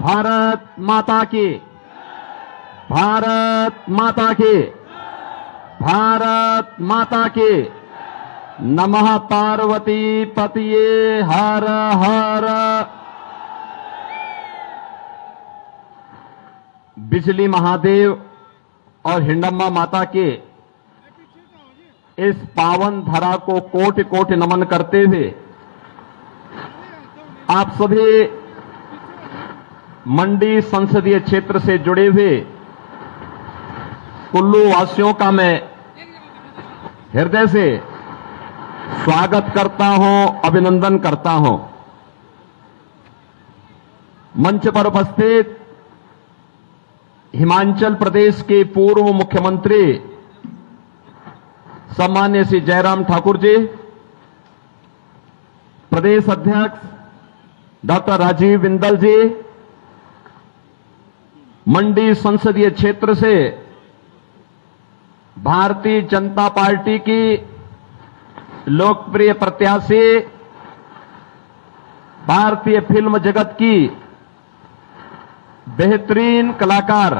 भारत माता की, भारत माता की, भारत माता की। नमः पार्वती पतिये हर हर। बिजली महादेव और हिंडम्बा माता के इस पावन धरा को कोटि कोटि नमन करते हुए आप सभी मंडी संसदीय क्षेत्र से जुड़े हुए कुल्लू वासियों का मैं हृदय से स्वागत करता हूं, अभिनंदन करता हूं। मंच पर उपस्थित हिमाचल प्रदेश के पूर्व मुख्यमंत्री सम्मान्य श्री जयराम ठाकुर जी, प्रदेश अध्यक्ष डॉक्टर राजीव बिंदल जी, मंडी संसदीय क्षेत्र से भारतीय जनता पार्टी की लोकप्रिय प्रत्याशी, भारतीय फिल्म जगत की बेहतरीन कलाकार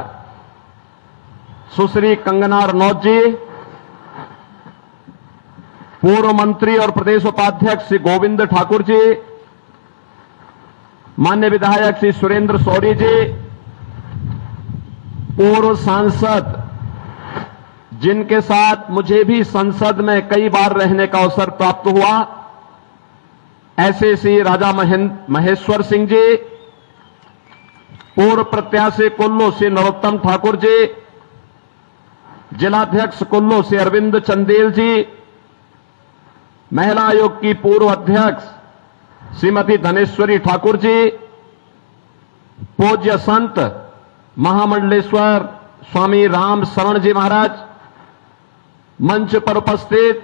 सुश्री कंगना रनौत जी, पूर्व मंत्री और प्रदेश उपाध्यक्ष श्री गोविंद ठाकुर जी, माननीय विधायक श्री सुरेंद्र सौरी जी, पूर्व सांसद जिनके साथ मुझे भी संसद में कई बार रहने का अवसर प्राप्त हुआ, ऐसे श्री राजा महेश्वर सिंह जी, पूर्व प्रत्याशी कुल्लू श्री नरोत्तम ठाकुर जी, जिलाध्यक्ष कुल्लू श्री अरविंद चंदेल जी, महिला आयोग की पूर्व अध्यक्ष श्रीमती धनेश्वरी ठाकुर जी, पूज्य संत महामंडलेश्वर स्वामी राम शरण जी महाराज, मंच पर उपस्थित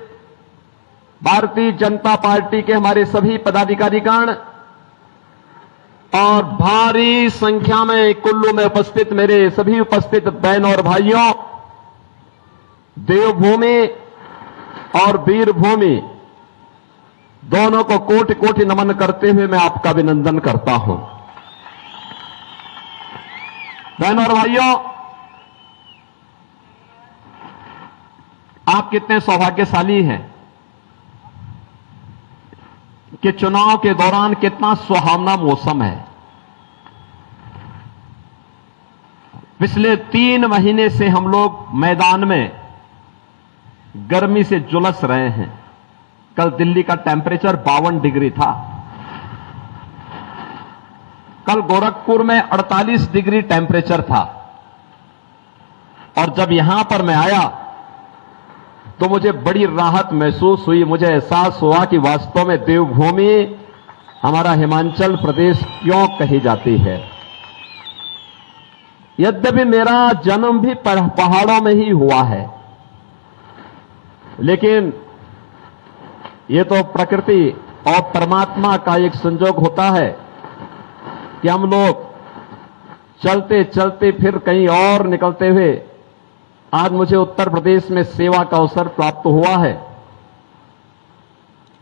भारतीय जनता पार्टी के हमारे सभी पदाधिकारीगण और भारी संख्या में कुल्लू में उपस्थित मेरे सभी उपस्थित बहनों और भाइयों, देवभूमि और वीरभूमि दोनों को कोटि कोटि नमन करते हुए मैं आपका अभिनंदन करता हूं। बहनों और भाइयों, आप कितने सौभाग्यशाली हैं कि चुनाव के दौरान कितना सुहावना मौसम है। पिछले 3 महीने से हम लोग मैदान में गर्मी से झुलस रहे हैं। कल दिल्ली का टेम्परेचर 52 डिग्री था। कल गोरखपुर में 48 डिग्री टेम्परेचर था। और जब यहां पर मैं आया तो मुझे बड़ी राहत महसूस हुई। मुझे एहसास हुआ कि वास्तव में देवभूमि हमारा हिमाचल प्रदेश क्यों कही जाती है। यद्यपि मेरा जन्म भी पहाड़ों में ही हुआ है, लेकिन ये तो प्रकृति और परमात्मा का एक संजोग होता है कि हम लोग चलते चलते फिर कहीं और निकलते हुए आज मुझे उत्तर प्रदेश में सेवा का अवसर प्राप्त हुआ है।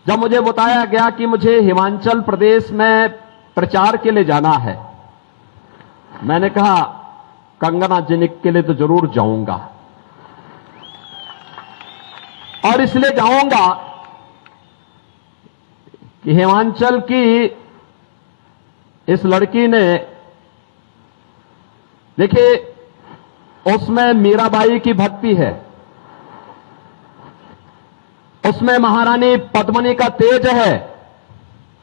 जब मुझे बताया गया कि मुझे हिमाचल प्रदेश में प्रचार के लिए जाना है, मैंने कहा कंगना जी के लिए तो जरूर जाऊंगा। और इसलिए जाऊंगा कि हिमाचल की इस लड़की ने, देखिए, उसमें मीराबाई की भक्ति है, उसमें महारानी पद्मिनी का तेज है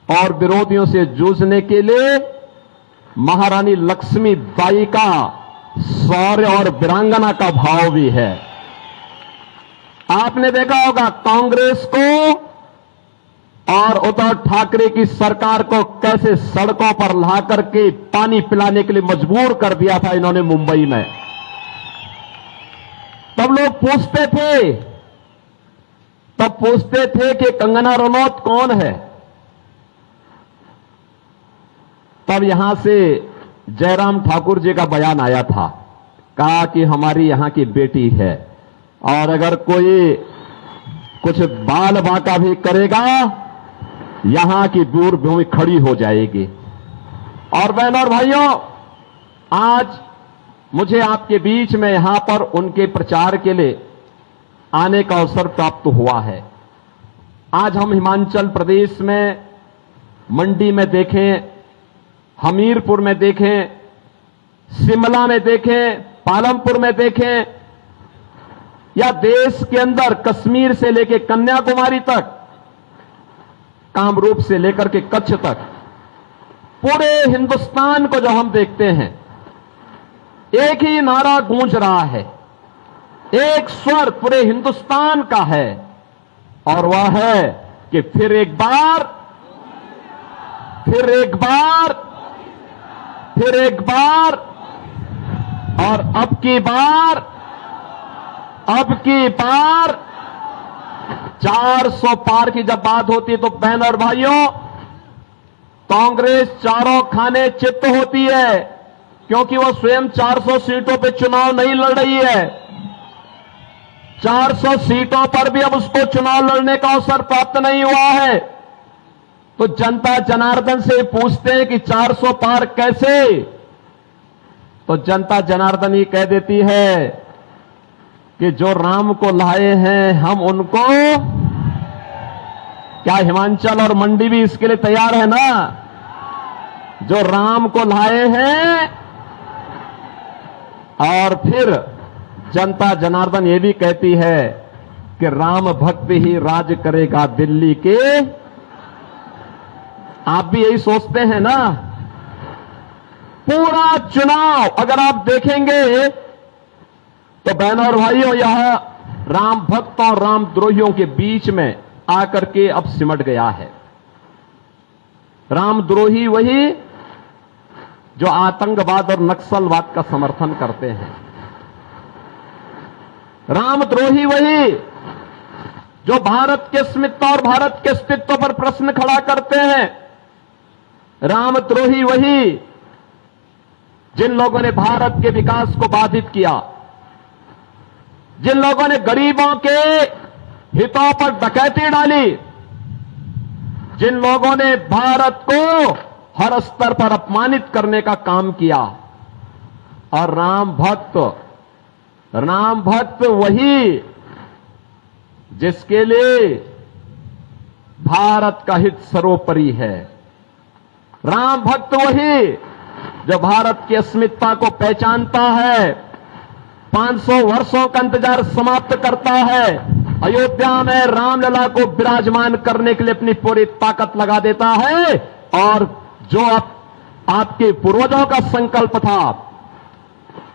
और विरोधियों से जूझने के लिए महारानी लक्ष्मीबाई का शौर्य और वीरांगना का भाव भी है। आपने देखा होगा कांग्रेस को और उद्धव ठाकरे की सरकार को कैसे सड़कों पर ला करके पानी पिलाने के लिए मजबूर कर दिया था इन्होंने मुंबई में। तब लोग पूछते थे कि कंगना रनौत कौन है। तब यहां से जयराम ठाकुर जी का बयान आया था, कहा कि हमारी यहां की बेटी है और अगर कोई कुछ बाल बांका भी करेगा यहां की दूर भूमि खड़ी हो जाएगी। और बहनों और भाइयों, आज मुझे आपके बीच में यहां पर उनके प्रचार के लिए आने का अवसर प्राप्त हुआ है। आज हम हिमाचल प्रदेश में मंडी में देखें, हमीरपुर में देखें, शिमला में देखें, पालमपुर में देखें, या देश के अंदर कश्मीर से लेकर कन्याकुमारी तक, कामरूप से लेकर के कच्छ तक, पूरे हिंदुस्तान को जो हम देखते हैं, एक ही नारा गूंज रहा है, एक स्वर पूरे हिंदुस्तान का है, और वह है कि फिर एक बार, फिर एक बार, फिर एक बार, और अब की बार, अब की बार 400 पार की जब बात होती है तो बहन और भाइयों, कांग्रेस चारों खाने चित्त होती है, क्योंकि वो स्वयं 400 सीटों पे चुनाव नहीं लड़ रही है। 400 सीटों पर भी अब उसको चुनाव लड़ने का अवसर प्राप्त नहीं हुआ है। तो जनता जनार्दन से पूछते हैं कि 400 पार कैसे? तो जनता जनार्दन ही कह देती है कि जो राम को लाए हैं हम उनको, क्या हिमाचल और मंडी भी इसके लिए तैयार है ना? जो राम को लाए हैं, और फिर जनता जनार्दन ये भी कहती है कि राम भक्त ही राज करेगा दिल्ली के। आप भी यही सोचते हैं ना? पूरा चुनाव अगर आप देखेंगे तो बहनों और भाइयों, यह राम भक्तों और राम द्रोहियों के बीच में आकर के अब सिमट गया है। रामद्रोही वही जो आतंकवाद और नक्सलवाद का समर्थन करते हैं। रामद्रोही वही जो भारत के अस्मिता और भारत के अस्तित्व पर प्रश्न खड़ा करते हैं। रामद्रोही वही जिन लोगों ने भारत के विकास को बाधित किया, जिन लोगों ने गरीबों के हितों पर डकैती डाली, जिन लोगों ने भारत को हर स्तर पर अपमानित करने का काम किया। और राम भक्त वही जिसके लिए भारत का हित सर्वोपरि है। राम भक्त वही जो भारत की अस्मिता को पहचानता है, 500 वर्षों का इंतजार समाप्त करता है, अयोध्या में रामलला को विराजमान करने के लिए अपनी पूरी ताकत लगा देता है। और जो आपके पूर्वजों का संकल्प था,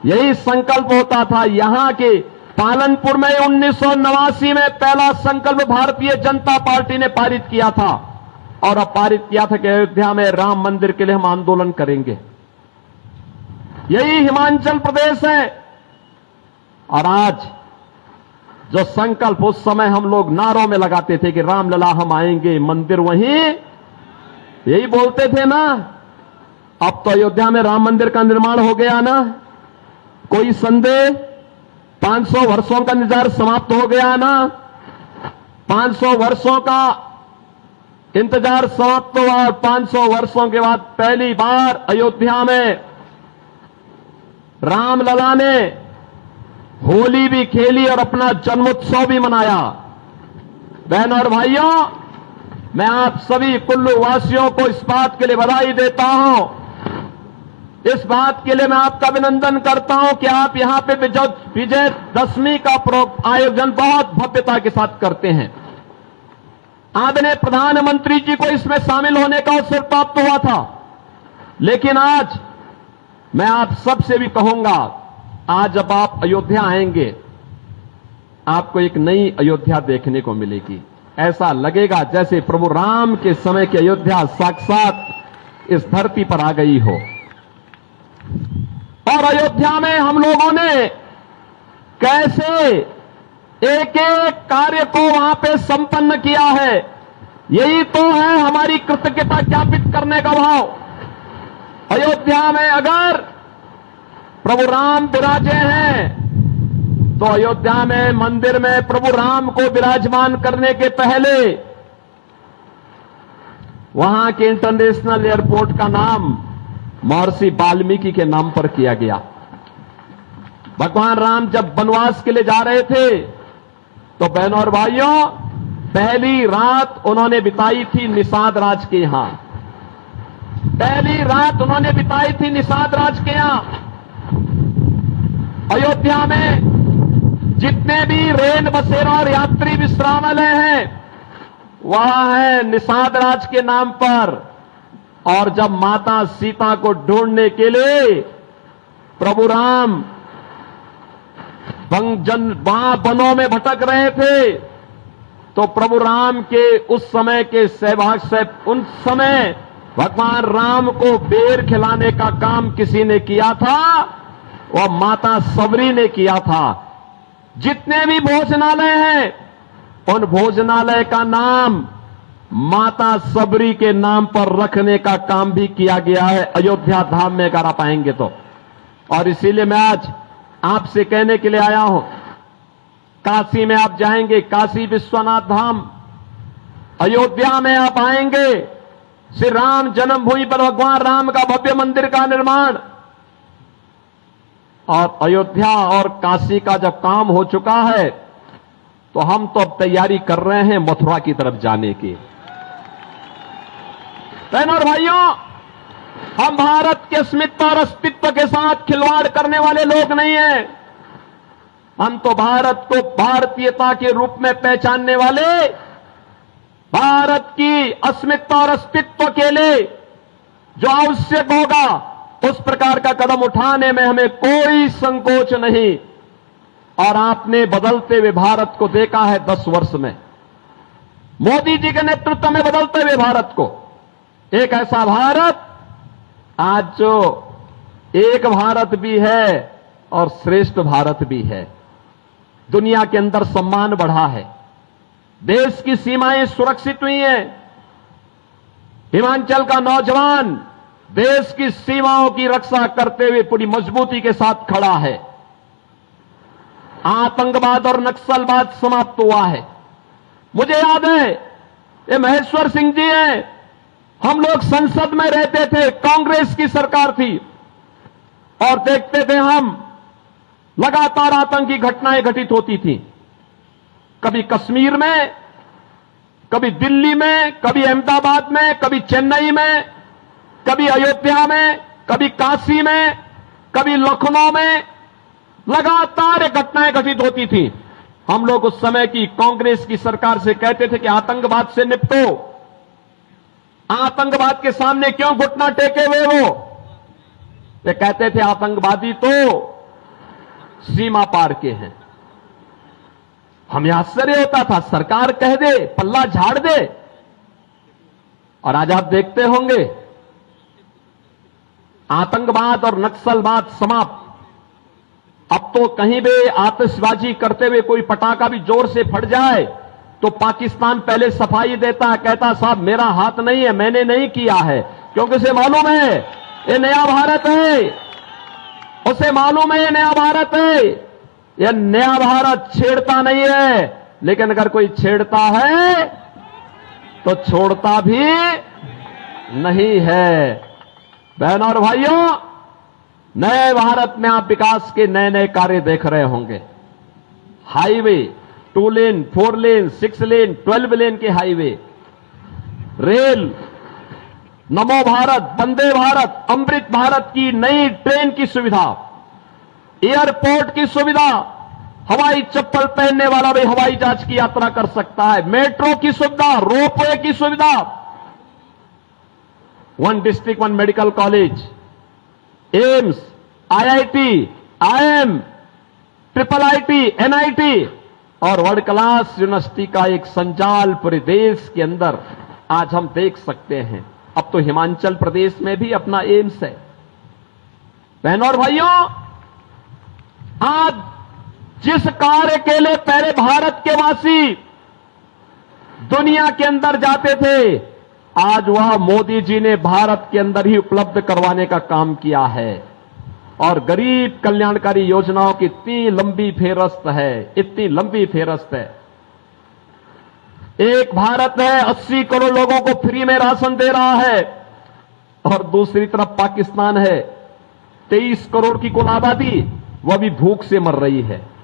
यही संकल्प होता था। यहां के पालनपुर में 1989 में पहला संकल्प भारतीय जनता पार्टी ने पारित किया था, और अब पारित किया था कि अयोध्या में राम मंदिर के लिए हम आंदोलन करेंगे। यही हिमाचल प्रदेश है। और आज जो संकल्प उस समय हम लोग नारों में लगाते थे कि रामलला हम आएंगे, मंदिर वहीं, यही बोलते थे ना। अब तो अयोध्या में राम मंदिर का निर्माण हो गया ना, कोई संदेह? 500 वर्षों का इंतजार समाप्त हो गया ना। 500 वर्षों का इंतजार समाप्त हुआ, और 500 वर्षों के बाद पहली बार अयोध्या में रामलला ने होली भी खेली और अपना जन्मोत्सव भी मनाया। बहनों और भाइयों, मैं आप सभी कुल्लू वासियों को इस बात के लिए बधाई देता हूं। इस बात के लिए मैं आपका अभिनंदन करता हूं कि आप यहां पे विजयदशमी का आयोजन बहुत भव्यता के साथ करते हैं। आदरणीय प्रधानमंत्री जी को इसमें शामिल होने का अवसर प्राप्त हुआ था, लेकिन आज मैं आप सबसे भी कहूंगा, आज जब आप अयोध्या आएंगे, आपको एक नई अयोध्या देखने को मिलेगी। ऐसा लगेगा जैसे प्रभु राम के समय की अयोध्या साक्षात इस धरती पर आ गई हो। और अयोध्या में हम लोगों ने कैसे एक एक कार्य को वहां पे संपन्न किया है, यही तो है हमारी कृतज्ञता ज्ञापित करने का भाव। अयोध्या में अगर प्रभु राम विराजे हैं, तो अयोध्या में मंदिर में प्रभु राम को विराजमान करने के पहले वहां के इंटरनेशनल एयरपोर्ट का नाम महर्षि वाल्मीकि के नाम पर किया गया। भगवान राम जब वनवास के लिए जा रहे थे तो बहनों और भाइयों, पहली रात उन्होंने बिताई थी निषाद राज के यहां। पहली रात उन्होंने बिताई थी निषाद राज के यहां। अयोध्या में जितने भी रेल बसेरा और यात्री विश्रामालय हैं वहां है निषाद राज के नाम पर। और जब माता सीता को ढूंढने के लिए प्रभु राम वहां वनों में भटक रहे थे तो प्रभु राम के उस समय के सहभाग से उन समय भगवान राम को बेर खिलाने का काम किसी ने किया था, वह माता सबरी ने किया था। जितने भी भोजनालय हैं उन भोजनालय का नाम माता सबरी के नाम पर रखने का काम भी किया गया है अयोध्या धाम में, अगर आप आएंगे तो। और इसीलिए मैं आज आपसे कहने के लिए आया हूं, काशी में आप जाएंगे, काशी विश्वनाथ धाम, अयोध्या में आप आएंगे, श्री राम जन्मभूमि पर भगवान राम का भव्य मंदिर का निर्माण। और अयोध्या और काशी का जब काम हो चुका है तो हम तो अब तैयारी कर रहे हैं मथुरा की तरफ जाने की। बहनों और भाइयों, हम भारत के अस्मिता और अस्तित्व के साथ खिलवाड़ करने वाले लोग नहीं हैं। हम तो भारत को भारतीयता के रूप में पहचानने वाले, भारत की अस्मिता और अस्तित्व के लिए जो आवश्यक होगा उस प्रकार का कदम उठाने में हमें कोई संकोच नहीं। और आपने बदलते हुए भारत को देखा है 10 वर्ष में, मोदी जी के नेतृत्व में बदलते हुए भारत को, एक ऐसा भारत आज जो एक भारत भी है और श्रेष्ठ भारत भी है। दुनिया के अंदर सम्मान बढ़ा है, देश की सीमाएं सुरक्षित हुई हैं। हिमाचल का नौजवान देश की सीमाओं की रक्षा करते हुए पूरी मजबूती के साथ खड़ा है। आतंकवाद और नक्सलवाद समाप्त हुआ है। मुझे याद है, ये महेश्वर सिंह जी हैं, हम लोग संसद में रहते थे, कांग्रेस की सरकार थी और देखते थे हम लगातार आतंकी घटनाएं घटित होती थी। कभी कश्मीर में, कभी दिल्ली में, कभी अहमदाबाद में, कभी चेन्नई में, कभी अयोध्या में, कभी काशी में, कभी लखनऊ में, लगातार घटनाएं घटित होती थी। हम लोग उस समय की कांग्रेस की सरकार से कहते थे कि आतंकवाद से निपटो, आतंकवाद के सामने क्यों घुटना टेके हुए हो। वे कहते थे आतंकवादी तो सीमा पार के हैं। हमें आश्चर्य होता था, सरकार कह दे, पल्ला झाड़ दे। और आज आप देखते होंगे आतंकवाद और नक्सलवाद समाप्त। अब तो कहीं भी आतिशबाजी करते हुए कोई पटाखा भी जोर से फट जाए तो पाकिस्तान पहले सफाई देता है, कहता साहब मेरा हाथ नहीं है, मैंने नहीं किया है, क्योंकि उसे मालूम है ये नया भारत है, उसे मालूम है ये नया भारत है। यह नया भारत छेड़ता नहीं है, लेकिन अगर कोई छेड़ता है तो छोड़ता भी नहीं है। बहनों और भाइयों, नए भारत में आप विकास के नए नए कार्य देख रहे होंगे। हाईवे 2 लेन, 4 लेन, 6 लेन, 12 लेन के हाईवे, रेल, नमो भारत, वंदे भारत, अमृत भारत की नई ट्रेन की सुविधा, एयरपोर्ट की सुविधा, हवाई चप्पल पहनने वाला भी हवाई जहाज की यात्रा कर सकता है, मेट्रो की सुविधा, रोपवे की सुविधा, 1 district 1 medical college, AIIMS, IIT, IIM, IIIT, NIT और वर्ल्ड क्लास यूनिवर्सिटी का एक संजाल पूरे देश के अंदर आज हम देख सकते हैं। अब तो हिमाचल प्रदेश में भी अपना एम्स है। बहनों और भाइयों, आज जिस कार्य के लिए पहले भारत के वासी दुनिया के अंदर जाते थे, आज वह मोदी जी ने भारत के अंदर ही उपलब्ध करवाने का काम किया है। और गरीब कल्याणकारी योजनाओं की इतनी लंबी फेहरिस्त है, इतनी लंबी फेहरिस्त है। एक भारत है, 80 करोड़ लोगों को फ्री में राशन दे रहा है। और दूसरी तरफ पाकिस्तान है, 23 करोड़ की कुल आबादी, वह भी भूख से मर रही है।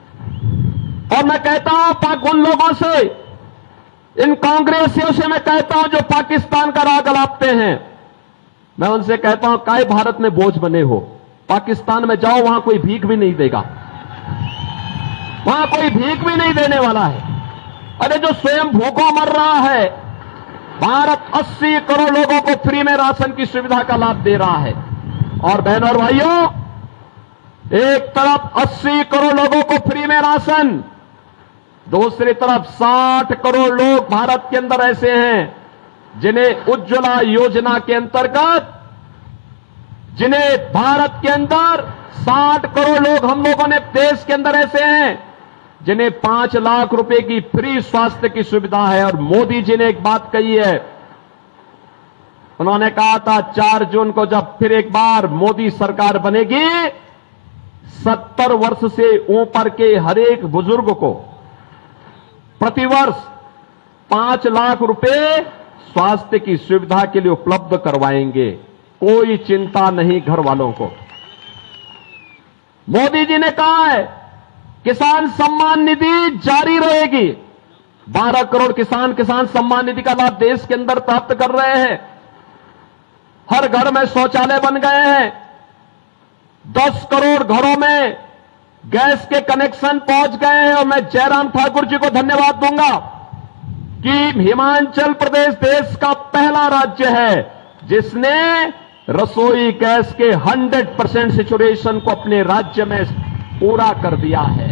और मैं कहता हूं पाक उन लोगों से, इन कांग्रेसियों से मैं कहता हूं जो पाकिस्तान का राग अलापते हैं, मैं उनसे कहता हूं काय भारत में बोझ बने हो। पाकिस्तान में जाओ, वहां कोई भीख भी नहीं देगा, वहां कोई भीख भी नहीं देने वाला है। अरे जो स्वयं भूखों मर रहा है, भारत 80 करोड़ लोगों को फ्री में राशन की सुविधा का लाभ दे रहा है। और बहनों और भाइयों, एक तरफ 80 करोड़ लोगों को फ्री में राशन, दूसरी तरफ 60 करोड़ लोग भारत के अंदर ऐसे हैं जिन्हें उज्ज्वला योजना के अंतर्गत, जिन्हें भारत के अंदर 60 करोड़ लोग हम लोगों ने देश के अंदर ऐसे हैं जिन्हें 5 लाख रुपए की फ्री स्वास्थ्य की सुविधा है। और मोदी जी ने एक बात कही है, उन्होंने कहा था 4 जून को जब फिर एक बार मोदी सरकार बनेगी, 70 वर्ष से ऊपर के हर एक बुजुर्ग को प्रतिवर्ष 5 लाख रुपए स्वास्थ्य की सुविधा के लिए उपलब्ध करवाएंगे। कोई चिंता नहीं घर वालों को। मोदी जी ने कहा है किसान सम्मान निधि जारी रहेगी। 12 करोड़ किसान सम्मान निधि का लाभ देश के अंदर प्राप्त कर रहे हैं। हर घर में शौचालय बन गए हैं। 10 करोड़ घरों में गैस के कनेक्शन पहुंच गए हैं। और मैं जयराम ठाकुर जी को धन्यवाद दूंगा कि हिमाचल प्रदेश देश का पहला राज्य है जिसने रसोई गैस के 100% सैचुरेशन को अपने राज्य में पूरा कर दिया है।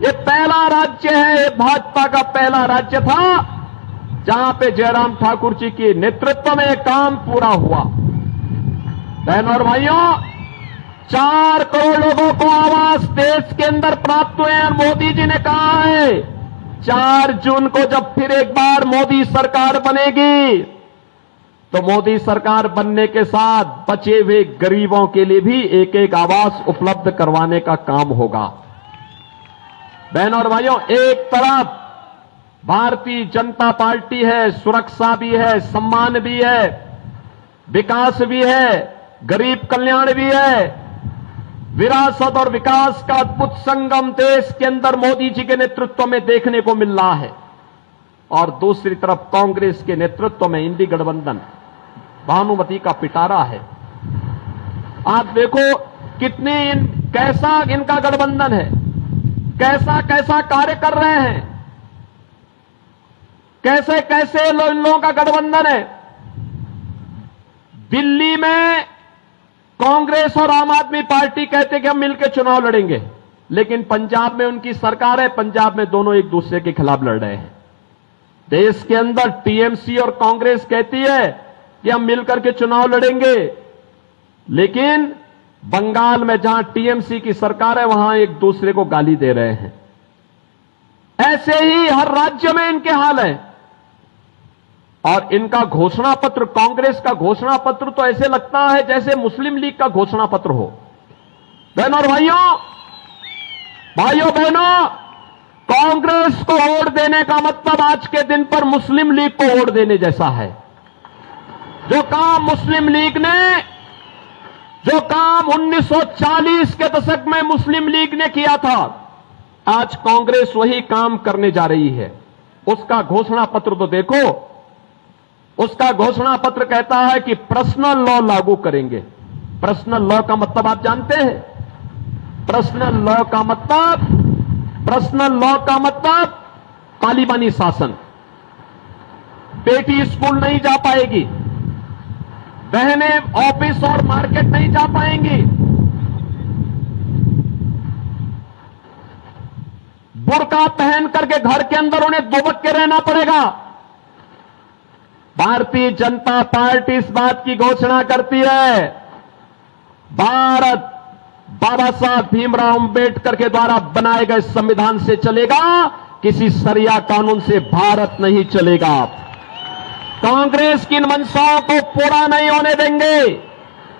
ये पहला राज्य है, ये भाजपा का पहला राज्य था जहां पे जयराम ठाकुर जी के नेतृत्व में काम पूरा हुआ। बहनों और भाइयों, 4 करोड़ लोगों को आवास देश के अंदर प्राप्त हुए हैं। मोदी जी ने कहा है 4 जून को जब फिर एक बार मोदी सरकार बनेगी तो मोदी सरकार बनने के साथ बचे हुए गरीबों के लिए भी एक एक आवास उपलब्ध करवाने का काम होगा। बहनों और भाइयों, एक तरफ भारतीय जनता पार्टी है, सुरक्षा भी है, सम्मान भी है, विकास भी है, गरीब कल्याण भी है, विरासत और विकास का अद्भुत संगम देश के अंदर मोदी जी के नेतृत्व में देखने को मिल रहा है। और दूसरी तरफ कांग्रेस के नेतृत्व में इंडी गठबंधन भानुमति का पिटारा है। आप देखो कैसा इनका गठबंधन है, कैसा कैसा कार्य कर रहे हैं, कैसे कैसे इन लोगों का गठबंधन है। दिल्ली में कांग्रेस और आम आदमी पार्टी कहते कि हम मिलकर चुनाव लड़ेंगे, लेकिन पंजाब में उनकी सरकार है, पंजाब में दोनों एक दूसरे के खिलाफ लड़ रहे हैं। देश के अंदर टीएमसी और कांग्रेस कहती है कि हम मिलकर के चुनाव लड़ेंगे, लेकिन बंगाल में जहां टीएमसी की सरकार है वहां एक दूसरे को गाली दे रहे हैं। ऐसे ही हर राज्य में इनके हाल है। और इनका घोषणा पत्र, कांग्रेस का घोषणा पत्र तो ऐसे लगता है जैसे मुस्लिम लीग का घोषणा पत्र हो। बहनों और भाइयों बहनों, कांग्रेस को वोट देने का मतलब आज के दिन पर मुस्लिम लीग को वोट देने जैसा है। जो काम मुस्लिम लीग ने, जो काम 1940 के दशक में मुस्लिम लीग ने किया था, आज कांग्रेस वही काम करने जा रही है। उसका घोषणा पत्र तो देखो, उसका घोषणा पत्र कहता है कि पर्सनल लॉ लागू करेंगे। पर्सनल लॉ का मतलब आप जानते हैं? पर्सनल लॉ का मतलब तालिबानी शासन। बेटी स्कूल नहीं जा पाएगी, बहनें ऑफिस और मार्केट नहीं जा पाएंगी, बुर्का पहन करके घर के अंदर उन्हें दुबक के रहना पड़ेगा। भारतीय जनता पार्टी इस बात की घोषणा करती है, भारत बाबा साहब भीमराव अंबेडकर के द्वारा बनाए गए संविधान से चलेगा, किसी शरिया कानून से भारत नहीं चलेगा। कांग्रेस की इन मंशाओं को पूरा नहीं होने देंगे।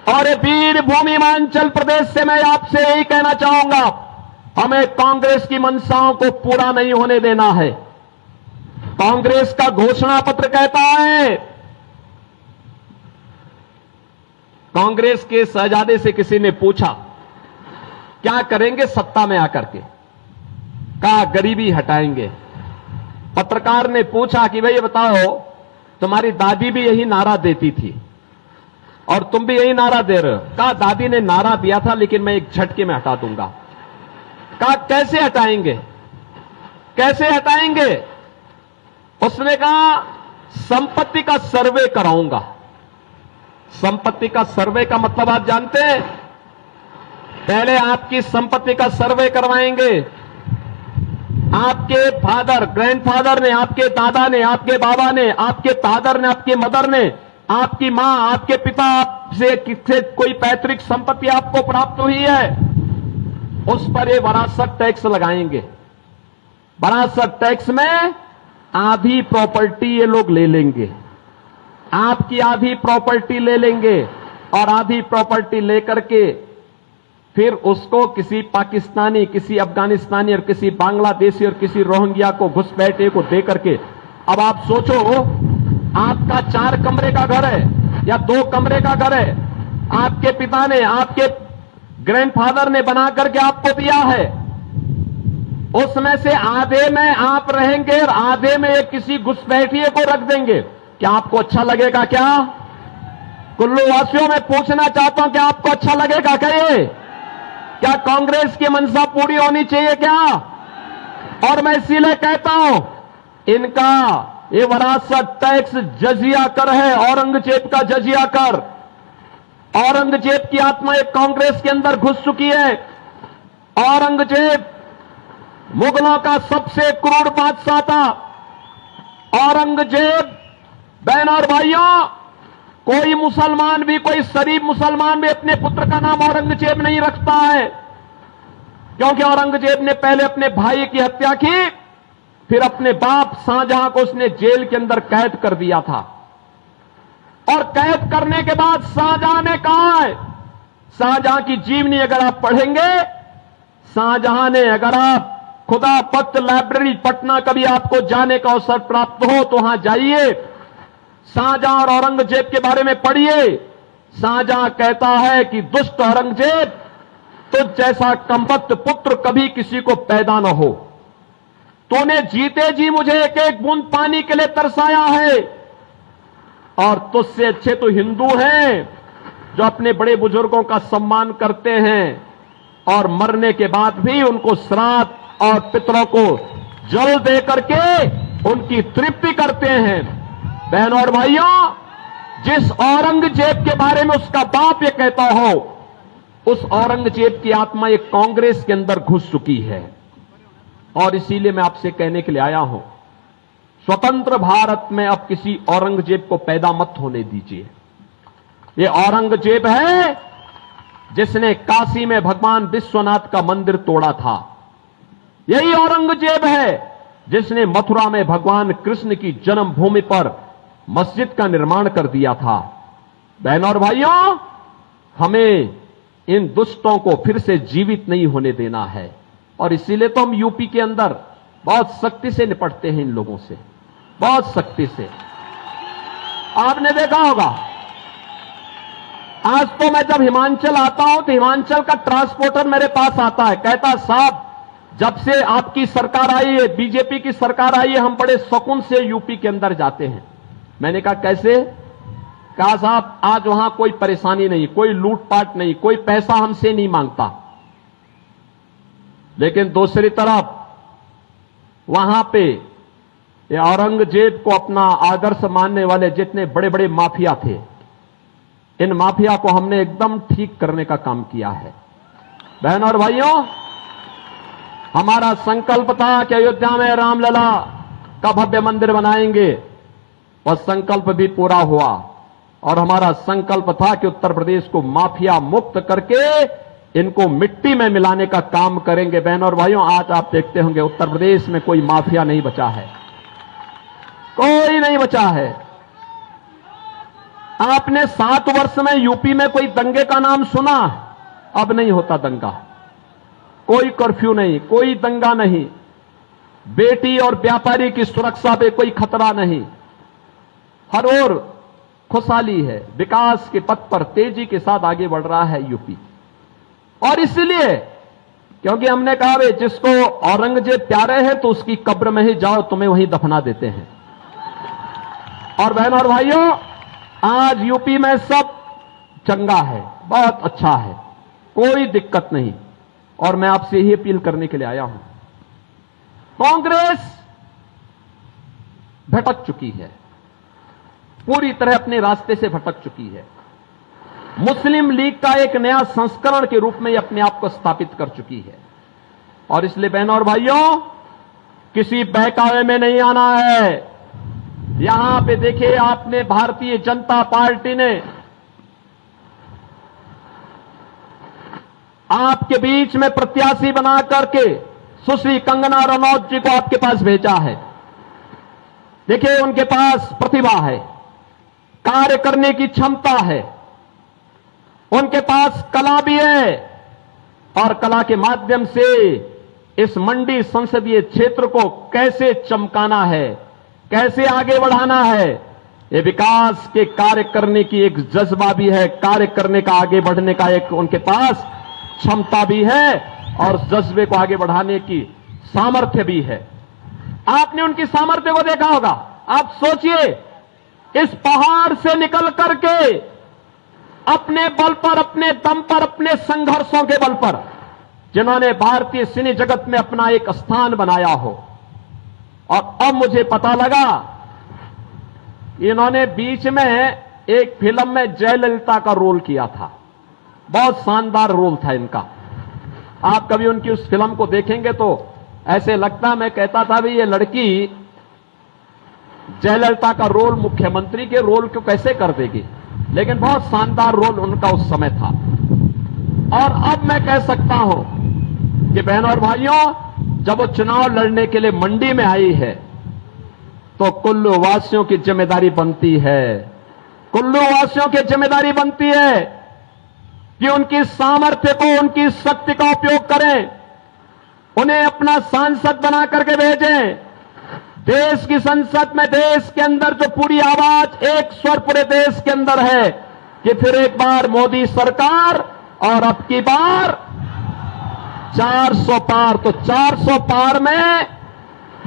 और वीर भूमि हिमाचल प्रदेश से मैं आपसे यही कहना चाहूंगा, हमें कांग्रेस की मंशाओं को पूरा नहीं होने देना है। कांग्रेस का घोषणा पत्र कहता है कांग्रेस के शहजादे से किसी ने पूछा क्या करेंगे सत्ता में आकर के, कहा गरीबी हटाएंगे। पत्रकार ने पूछा कि भाई बताओ तुम्हारी दादी भी यही नारा देती थी और तुम भी यही नारा दे रहे हो। कहा दादी ने नारा दिया था लेकिन मैं एक झटके में हटा दूंगा। कहा कैसे हटाएंगे, कैसे हटाएंगे? उसने कहा संपत्ति का सर्वे कराऊंगा। संपत्ति का सर्वे का मतलब आप जानते हैं? पहले आपकी संपत्ति का सर्वे करवाएंगे। आपके फादर, ग्रैंडफादर ने, आपके दादा ने, आपके बाबा ने, आपके फादर ने, आपकी मदर ने, आपकी मां, आपके पिता से किससे कोई पैतृक संपत्ति आपको प्राप्त हुई है, उस पर ये वरासत टैक्स लगाएंगे। वरासत टैक्स में आधी प्रॉपर्टी ये लोग ले लेंगे, आपकी आधी प्रॉपर्टी ले लेंगे और आधी प्रॉपर्टी लेकर के फिर उसको किसी पाकिस्तानी, किसी अफगानिस्तानी और किसी बांग्लादेशी और किसी रोहिंग्या को, घुसपैठे को दे करके। अब आप सोचो, आपका 4 कमरे का घर है या 2 कमरे का घर है, आपके पिता ने, आपके ग्रैंडफादर ने बना करके आपको दिया है, उसमें से आधे में आप रहेंगे और आधे में एक किसी घुसपैठिए को रख देंगे। क्या आपको अच्छा लगेगा? क्या कुल्लू वासियों में पूछना चाहता हूं, क्या आपको अच्छा लगेगा? क्या कांग्रेस की मंशा पूरी होनी चाहिए क्या? और मैं इसीलिए कहता हूं, इनका ये वरासत टैक्स जजिया कर है, औरंगजेब का जजिया कर। औरंगजेब की आत्मा एक कांग्रेस के अंदर घुस चुकी है। औरंगजेब मुगलों का सबसे क्रूर बादशाह था। औरंगजेब, बहन और भाइयों, कोई मुसलमान भी, कोई शरीफ मुसलमान भी अपने पुत्र का नाम औरंगजेब नहीं रखता है, क्योंकि औरंगजेब ने पहले अपने भाई की हत्या की, फिर अपने बाप शाहजहां को उसने जेल के अंदर कैद कर दिया था। और कैद करने के बाद शाहजहां ने कहा है, शाहजहां की जीवनी अगर आप पढ़ेंगे, शाहजहां ने, अगर आप खुदा बख्त लाइब्रेरी पटना कभी आपको जाने का अवसर प्राप्त हो तो वहां जाइए, शाहजहां और औरंगजेब के बारे में पढ़िए। शाहजहां कहता है कि दुष्ट औरंगजेब, तुझ जैसा कमबख्त पुत्र कभी किसी को पैदा न हो। तूने जीते जी मुझे एक एक बूंद पानी के लिए तरसाया है, और तुझसे अच्छे तो हिंदू हैं जो अपने बड़े बुजुर्गों का सम्मान करते हैं और मरने के बाद भी उनको श्राद्ध और पितरों को जल दे करके उनकी तृप्ति करते हैं। बहनों और भाइयों, जिस औरंगजेब के बारे में उसका बाप ये कहता हो, उस औरंगजेब की आत्मा एक कांग्रेस के अंदर घुस चुकी है। और इसीलिए मैं आपसे कहने के लिए आया हूं, स्वतंत्र भारत में अब किसी औरंगजेब को पैदा मत होने दीजिए। ये औरंगजेब है जिसने काशी में भगवान विश्वनाथ का मंदिर तोड़ा था। यही औरंगजेब है जिसने मथुरा में भगवान कृष्ण की जन्मभूमि पर मस्जिद का निर्माण कर दिया था। बहनों और भाइयों, हमें इन दुष्टों को फिर से जीवित नहीं होने देना है, और इसीलिए तो हम यूपी के अंदर बहुत सख्ती से निपटते हैं इन लोगों से, बहुत सख्ती से। आपने देखा होगा, आज तो मैं जब हिमाचल आता हूं तो हिमाचल का ट्रांसपोर्टर मेरे पास आता है, कहता साहब जब से आपकी सरकार आई है, बीजेपी की सरकार आई है, हम बड़े सुकून से यूपी के अंदर जाते हैं। मैंने कहा कैसे? कहा साहब आज वहां कोई परेशानी नहीं, कोई लूटपाट नहीं, कोई पैसा हमसे नहीं मांगता। लेकिन दूसरी तरफ वहां पे ये औरंगजेब को अपना आदर्श मानने वाले जितने बड़े बड़े माफिया थे, इन माफिया को हमने एकदम ठीक करने का काम किया है। बहनों और भाइयों, हमारा संकल्प था कि अयोध्या में रामलला का भव्य मंदिर बनाएंगे, वह संकल्प भी पूरा हुआ। और हमारा संकल्प था कि उत्तर प्रदेश को माफिया मुक्त करके इनको मिट्टी में मिलाने का काम करेंगे। बहनों और भाइयों, आज आप देखते होंगे उत्तर प्रदेश में कोई माफिया नहीं बचा है, कोई नहीं बचा है। आपने 7 वर्ष में यूपी में कोई दंगे का नाम सुना? अब नहीं होता दंगा, कोई कर्फ्यू नहीं, कोई दंगा नहीं, बेटी और व्यापारी की सुरक्षा पे कोई खतरा नहीं। हर ओर खुशहाली है, विकास के पथ पर तेजी के साथ आगे बढ़ रहा है यूपी। और इसलिए क्योंकि हमने कहा वे जिसको औरंगजेब प्यारे है तो उसकी कब्र में ही जाओ, तुम्हें वहीं दफना देते हैं। और बहनों और भाइयों, आज यूपी में सब चंगा है, बहुत अच्छा है, कोई दिक्कत नहीं। और मैं आपसे यही अपील करने के लिए आया हूं, कांग्रेस भटक चुकी है, पूरी तरह अपने रास्ते से भटक चुकी है। मुस्लिम लीग का एक नया संस्करण के रूप में अपने आप को स्थापित कर चुकी है। और इसलिए बहनों और भाइयों, किसी बहकावे में नहीं आना है। यहां पे देखिए, आपने भारतीय जनता पार्टी ने आपके बीच में प्रत्याशी बना करके सुश्री कंगना रनौत जी को आपके पास भेजा है। देखिए, उनके पास प्रतिभा है, कार्य करने की क्षमता है, उनके पास कला भी है, और कला के माध्यम से इस मंडी संसदीय क्षेत्र को कैसे चमकाना है, कैसे आगे बढ़ाना है, ये विकास के कार्य करने की एक जज्बा भी है, कार्य करने का, आगे बढ़ने का एक उनके पास क्षमता भी है, और जज्बे को आगे बढ़ाने की सामर्थ्य भी है। आपने उनकी सामर्थ्य को देखा होगा। आप सोचिए, इस पहाड़ से निकल करके अपने बल पर, अपने दम पर, अपने संघर्षों के बल पर जिन्होंने भारतीय सिने जगत में अपना एक स्थान बनाया हो। और अब मुझे पता लगा, इन्होंने बीच में एक फिल्म में जयललिता का रोल किया था, बहुत शानदार रोल था इनका। आप कभी उनकी उस फिल्म को देखेंगे तो ऐसे लगता, मैं कहता था भी ये लड़की जयललिता का रोल, मुख्यमंत्री के रोल को कैसे कर देगी, लेकिन बहुत शानदार रोल उनका उस समय था। और अब मैं कह सकता हूं कि बहनों और भाइयों, जब वो चुनाव लड़ने के लिए मंडी में आई है तो कुल्लू वासियों की जिम्मेदारी बनती है, कुल्लू वासियों की जिम्मेदारी बनती है कि उनकी सामर्थ्य को, उनकी शक्ति का उपयोग करें, उन्हें अपना सांसद बना करके भेजें। देश की संसद में, देश के अंदर जो पूरी आवाज, एक स्वर पूरे देश के अंदर है कि फिर एक बार मोदी सरकार, और अब की बार 400 पार। तो 400 पार में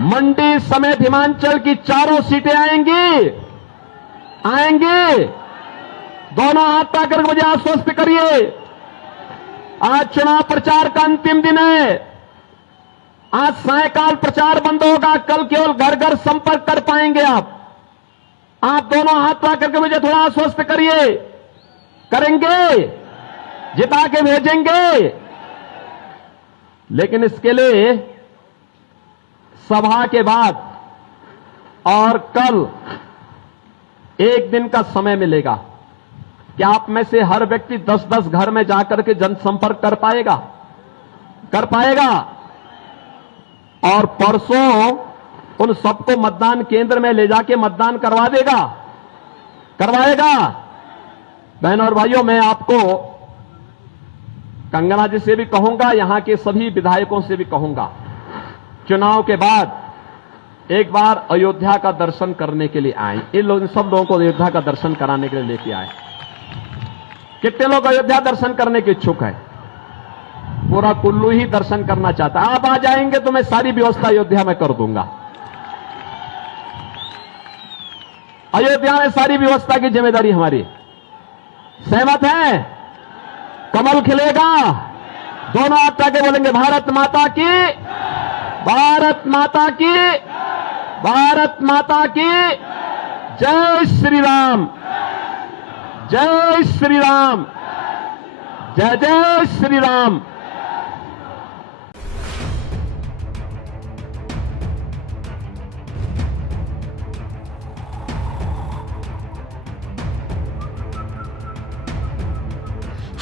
मंडी समेत हिमाचल की चारों सीटें आएंगी, आएंगी। दोनों हाथ पाकर मुझे आश्वस्त करिए। आज चुनाव प्रचार का अंतिम दिन है, आज सायकाल प्रचार बंद होगा, कल केवल घर घर संपर्क कर पाएंगे आप दोनों हाथ पाकर के मुझे थोड़ा आश्वस्त करिए, करेंगे, जिता के भेजेंगे। लेकिन इसके लिए सभा के बाद और कल एक दिन का समय मिलेगा। क्या आप में से हर व्यक्ति 10-10 घर में जाकर के जनसंपर्क कर पाएगा? कर पाएगा? और परसों उन सबको मतदान केंद्र में ले जाके मतदान करवा देगा, करवाएगा? बहनों और भाइयों, मैं आपको कंगना जी से भी कहूंगा, यहां के सभी विधायकों से भी कहूंगा, चुनाव के बाद एक बार अयोध्या का दर्शन करने के लिए आए। इन सब लोगों को अयोध्या का दर्शन कराने के लिए लेके आए। कितने लोग अयोध्या दर्शन करने के इच्छुक है? पूरा कुल्लू ही दर्शन करना चाहता है। आप आ जाएंगे तो मैं सारी व्यवस्था अयोध्या में कर दूंगा। अयोध्या में सारी व्यवस्था की जिम्मेदारी हमारी। सहमत है? कमल खिलेगा। दोनों हाथ आके बोलेंगे भारत माता की, भारत माता की, भारत माता की जय श्री राम, जय श्री राम, जय जय श्री राम।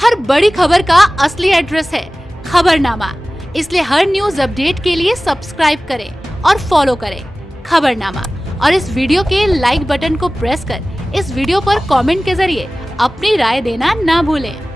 हर बड़ी खबर का असली एड्रेस है खबरनामा। इसलिए हर न्यूज अपडेट के लिए सब्सक्राइब करें और फॉलो करें खबरनामा। और इस वीडियो के लाइक बटन को प्रेस कर इस वीडियो पर कमेंट के जरिए अपनी राय देना ना भूलें।